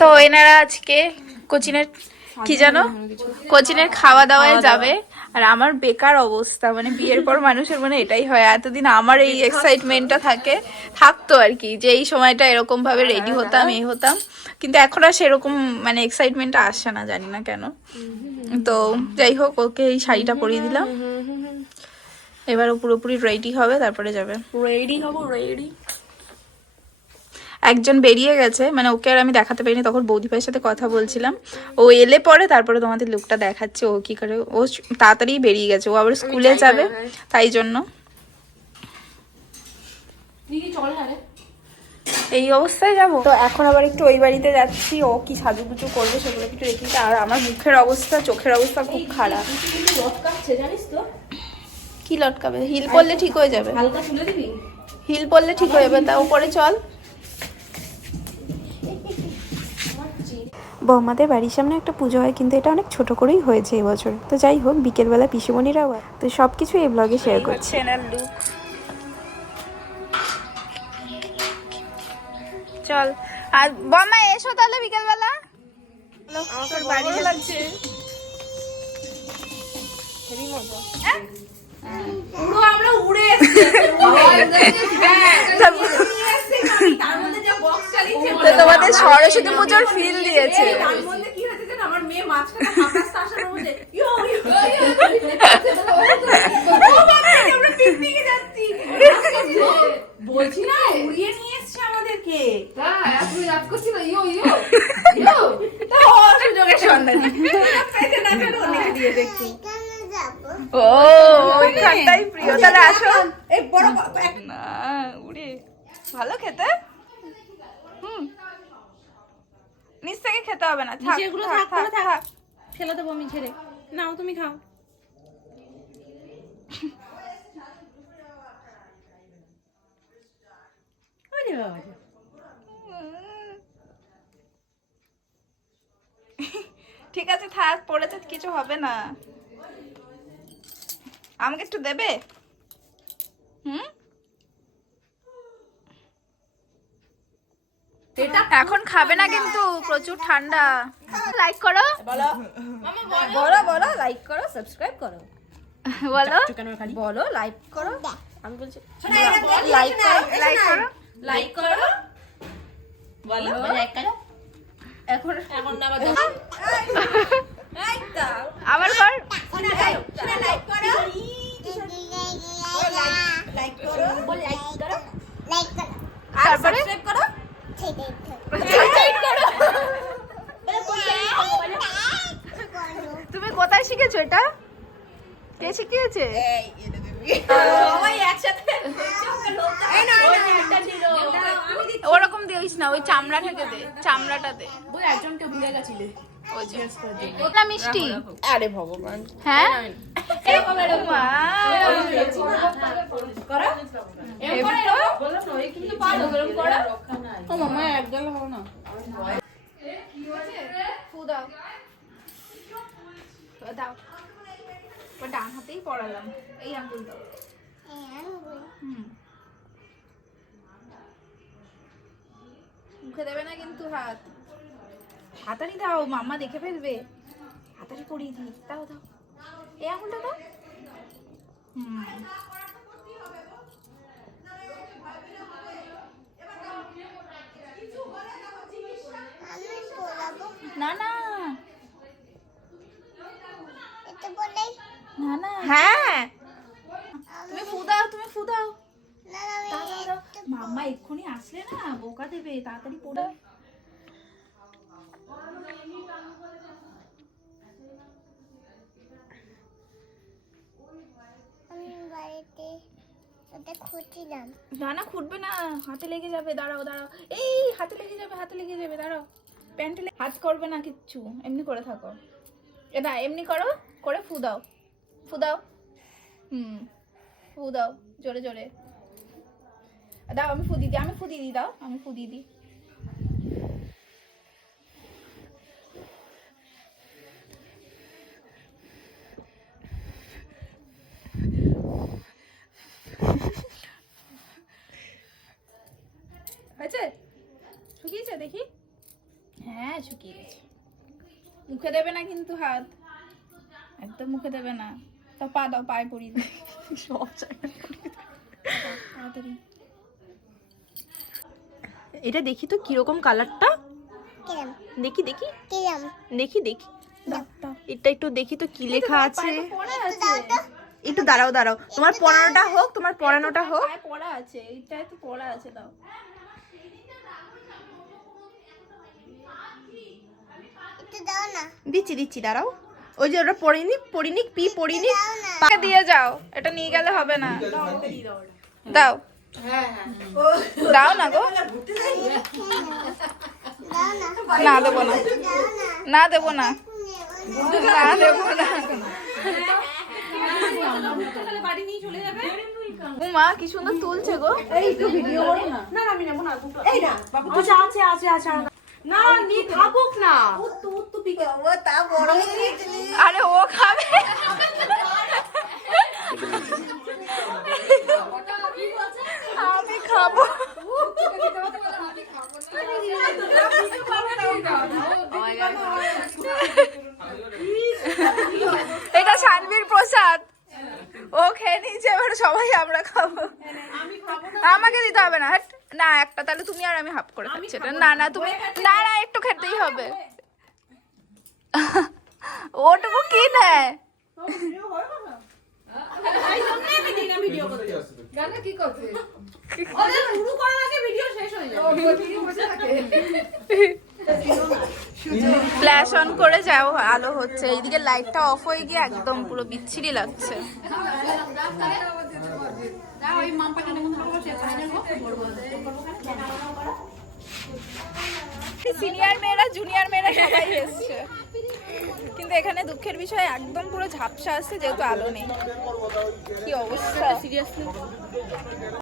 তো এনারা আজকে কোচিনের কি জানো কোচিনের খাওয়া দাওয়ায় যাবে। আর আমার বেকার অবস্থা, মানে বিয়ের পর মানুষের মানে এটাই হয়, এতদিন আমার এই এক্সাইটমেন্টটা থাকতো আর কি, যে এই সময়টা এরকম ভাবে রেডি হতাম এই হতাম, কিন্তু এখন আর সেরকম মানে এক্সাইটমেন্টটা আসছে না, জানি না কেন। তো যাই হোক, ওকে এই শাড়িটা পরিয়ে দিলাম, এবার ও পুরোপুরি রেডি হবে, তারপরে যাবে। রেডি একজন বেরিয়ে গেছে, মানে ওকে আর আমি দেখাতে পারিনি, তখন বৌদি ভাইয়ের সাথে কথা বলছিলাম। ও এলে পরে তারপরে তোমাদের লুকটা দেখাচ্ছে ও কি করে। ও তাড়াতাড়ি বেরিয়ে গেছে, ও আবার স্কুলে যাবে, তাই জন্য। এই অবস্থায় যাবো তো এখন আবার একটু ওই বাড়িতে যাচ্ছি, ও কি সাজুগুজু করবে সেগুলো একটু রেখেছি। আর আমার মুখের অবস্থা, চোখের অবস্থা খুব খারাপ। জানিস তো কি লটকাবে? হিল পরলে ঠিক হয়ে যাবে, হালকা তুলে দিবি। হিল পরলে ঠিক হয়ে যাবে। তা উপরে চল। বৌমাদের বাড়ির সামনে একটা পুজো হয়, কিন্তু এটা অনেক ছোট করেই হয়েছে এবছর। তো যাই হোক, বিকেলবেলা পিসিমণিরাও তো সব কিছু এই ব্লগে শেয়ার করছি। চল আর বমা এসো তাহলে বিকেলবেলা। তোর বাড়ি লাগছে পুরো আমরা উড়ে এসেছি তোমাদের সরস্বতী পুজোর ফিল দিয়েছে। তার মধ্যে কি হয়েছে জানো, আমার মেয়ে মাঝখানে আকাশটা আসার মধ্যে ইয়ো আমরা পিকনিকে যাচ্ছি বলছি না, উড়িয়ে নিয়ে এসেছে আমাদেরকে। তুই রাত করছিস না ইয়ো ইয়ো ইয়ো তো সুযোগের সন্ধানে পেতে না পেতে অনেকে দিয়ে দেখছি। ও ওইখানটাই প্রিয়। তাহলে আসো। এই বড় না উড়ে ভালো খেতে। নিচ থেকে খেতে হবে না, থাক যেগুলো থাক থাক থাক থাক। ফেলে দেবো আমি ছেড়ে। নাও তুমি খাও। ঠিক আছে থাক, পড়েছে কিছু হবে না। আমাকে একটু দেবে? এখন খাবে না কিন্তু, প্রচুর ঠান্ডা। লাইক করো, বলো বলো বলো, লাইক করো, সাবস্ক্রাইব করো, বলো বলো লাইক করো। আমি বলছি লাইক করো, লাইক করো, লাইক করো, বলো লাইক করো। এখন এখন না আবার দাও। এই তো আবার কর। লাইক করো, লাইক করো, বল লাইক করো, লাইক করো, আর তারপরে সাবস্ক্রাইব করো, তুমি কোথায় শিখেছো এটা? কে শিখিয়েছে? সবাই একসাথে। ওরকম দিস না, ওই চামড়াটাকে দে, চামড়াটা দে। একজনকে ভুলে গেছিলে। ওটা মিষ্টি। আরে ভগবান, হ্যাঁ এরকম এরকম মা। করো, এরকম করো, বলো না এই কিন্তু পারো এরকম করো। ও মামা একদম হবে না। ফু দাও, দাও। ডান হাতেই পড়ালাম, এই আঙ্গুল দাও। মুখে দেবে না কিন্তু হাত। হাতারি দাও, মাম্মা দেখে ফেলবে। হাতারি পরিয়ে দিই, দাও দাও। এই আঙুলটা দাও। না না না না, হ্যাঁ তুমি ফু দাও, তুমি ফু দাও। মাম্মা এক্ষুনি আসলে না বোকা দেবে, তাড়াতাড়ি পড়ে। না না খুঁটবে না, হাতে লেগে যাবে, দাঁড়াও দাঁড়াও। এই হাতে লেগে যাবে, হাতে লেগে যাবে, দাঁড়াও। প্যান্টে হাত করবে না কিচ্ছু, এমনি করে থাকো। এটা এমনি করো, করে ফু দাও, ফু দাও। ফু দাও জোরে জোরে দাও। আমি ফু দিই, আমি ফু দিয়ে দিই, দাও আমি ফু দিয়ে দিই। হয়েছে? শুকিয়েছে দেখি। হ্যাঁ শুকিয়ে গেছে। মুখে দেবে না কিন্তু হাত, একদম মুখে দেবে না। তা পা দাও, পায়ে পরিয়ে দাও সব তাড়াতাড়ি। এটা দেখি তো কিরকম কালারটা, দেখি দেখি দেখি দেখি এটা একটু দেখি তো কি লেখা আছে। একটু দাঁড়াও দাঁড়াও, তোমার পড়ানোটা হোক, তোমার পড়ানোটা হোক। পায়ে পড়া আছে, এইটাই তো পড়া আছে, দাও। দিচ্ছি দিচ্ছি, দাঁড়াও। ওই যে ওটা পড়িনি পি পড়িনি, পায়ে দিয়ে যাও, এটা নিয়ে গেলে হবে না। দাও দাও না গো, না দেবো না, না দেবো না, না দেবো না। উমা কি সুন্দর তুলছে গো। আরে ও খাবে, আমি খাবো। এটা সানবীর প্রসাদ, ও খেয়ে নিয়েছে, এবার সবাই আমরা খাবো। আমাকে দিতে হবে না, হাট না একটা, তাহলে তুমি আর আমি হাফ করে খাচ্ছি এটা। না না তুমি, না না একটু খেতেই হবে। ওটুকু কি নেয়, ফ্ল্যাশ অন করে যাও, আলো হচ্ছে। এইদিকে লাইটটা অফ হয়ে গিয়ে একদম পুরো বিচ্ছিরি লাগছে। সিনিয়র মেয়েরা জুনিয়র মেয়েরা সবাই এসছে, কিন্তু এখানে দুঃখের বিষয় একদম পুরো ঝাপসা আসছে যেহেতু আলো নেই। কি অবস্থা সিরিয়াসলি।